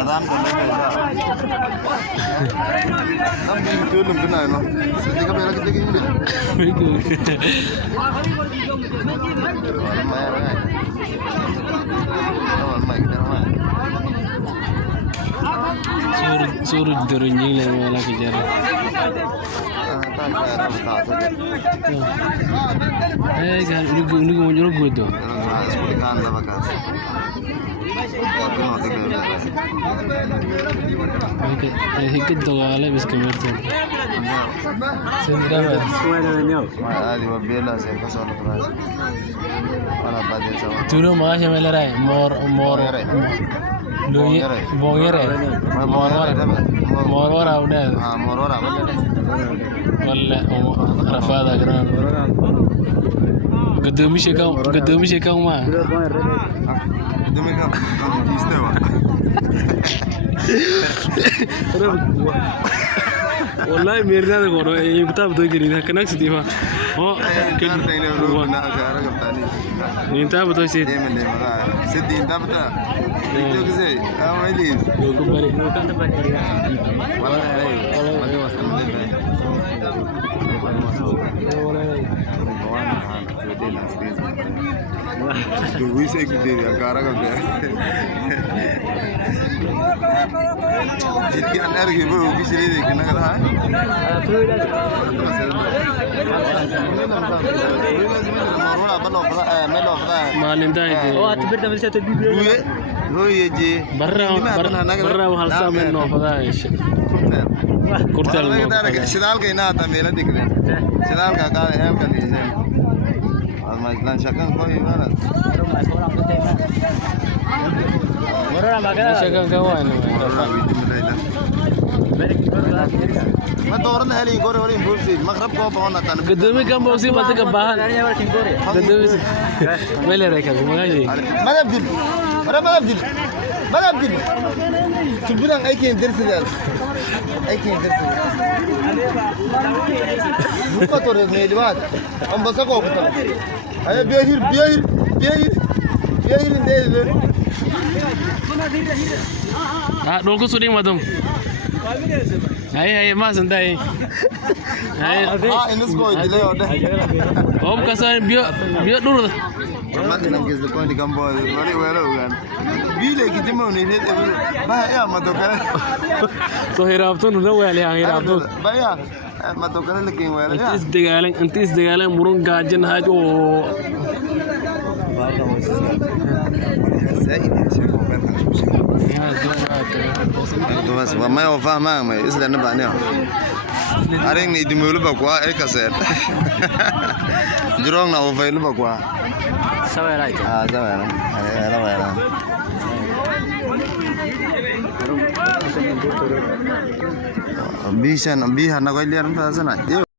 Nadam करने का हम क्यों लुक ना है ना सिटी का पहला कितने की मिली Suruh turunnya lagi malah kejar. Kan ini mau nyuruh gue tuh. Ikut tuh kali bis kamera tuh. Sendiri Turo masih melerai, mor Loye, bongere, morora udah. Morora Walla, rafada keren. Gedumi sih kau mah. Gedumi kau, istiwa. Wallahi मेरे ना करो ये बता तो कि नहीं कनेक्ट थी वहाँ किधर तेरे लोग ना कर सकता नहीं नहीं था बता से ये मैंने मगा सिद्धि था बता जो किसे आवाज़ लोग पर वाला है मजे मस्त मजे है जो वैसे एक दे दिया कारा का जितनी अंदर की वो किसी ने देखना करा है मालिंदा itu barra halsa में नो पता है कुर्ता शिदाल का ना आता मेरा दिख रहा शिदाल का है का लीजिए और मैं इतना शक्ल कोई बात शक्ल का हुआ है मैं तो औरत है नहीं कोरे वाली भूल सी मगरब को पहुंचना था gedumi kan bosi mati ke bahan gedumi mele reka magaji madam tubudan aikin dirsigal bu motor ne libat am basa ko kuta ay behir inde dolku suding madum Hai mas santai. Inus ko delay order. Om kasan biar dulu. Mat nang kis ko di kambo mari wala ugan. Bile ki timo ni ne ba ya matokara. So hirap tu nu wala hirap tu. Ba ya matokara lekin wala ya. Antis degalan murung gajen hajo. तो बस मैं वफा मांग मैं इसलिए न बाने अरे नहीं दिमूल बकवा एक कैसेट जुरोंग ना वफा इल बकवा सब है राइट हाँ सब है ना अरे है ना बीस है ना कोई लिया ना